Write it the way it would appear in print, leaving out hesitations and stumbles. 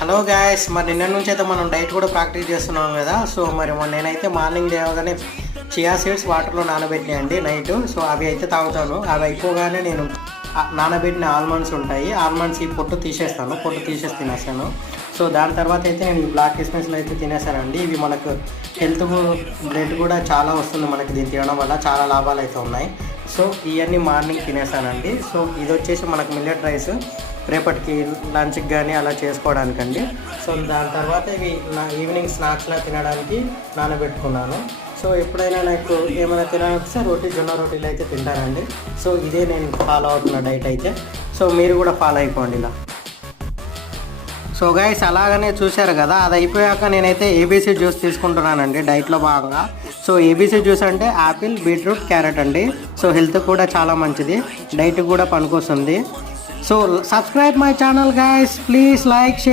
Hello guys, మరి నిన్న నుంచి అయితే మనం డైట్ కూడా ప్రాక్టీస్ చేస్తున్నాం కదా. సో మరి నేనైతే మార్నింగ్ లేవగానే చియా సీడ్స్ వాటర్లో నానబెట్టినాయండి నైట్. సో అవి అయితే తాగుతాను. అవి అయిపోగానే నేను నానబెట్టిన ఆల్మండ్స్ ఉంటాయి, ఆల్మండ్స్ ఈ పొట్టు తీసేసి తినేస్తాను. సో దాని తర్వాత అయితే నేను ఈ బ్లాక్ కిస్మిస్లు అయితే తినేసానండి. ఇవి మనకు హెల్త్ బ్లడ్ కూడా చాలా వస్తుంది మనకి దీన్ని తినడం వల్ల, చాలా లాభాలు అయితే ఉన్నాయి. సో ఇవన్నీ మార్నింగ్ తినేసానండి. సో ఇది వచ్చేసి మనకు మిల్లెట్ రైస్ రేపటికి లంచ్కి కానీ అలా చేసుకోవడానికండి. సో దాని తర్వాత ఇవి నా ఈవినింగ్ స్నాక్స్లా తినడానికి నానబెట్టుకున్నాను. సో ఎప్పుడైనా నాకు ఏమైనా తినాలంటే జొన్న రోటీలు అయితే తింటానండి. సో ఇదే నేను ఫాలో అవుతున్న డైట్ అయితే. సో మీరు కూడా ఫాలో అయిపోండి ఇలా. సో గైస్, అలాగనే చూశారు కదా, అది అయిపోయాక నేనైతే ఏబీసీ జ్యూస్ తీసుకుంటున్నానండి డైట్లో భాగంగా. సో ఏబీసీ జ్యూస్ అంటే యాపిల్, బీట్రూట్, క్యారెట్ అండి. సో హెల్త్ కూడా చాలా మంచిది, డైట్ కూడా పనికొస్తుంది. So subscribe my channel guys, please like, share.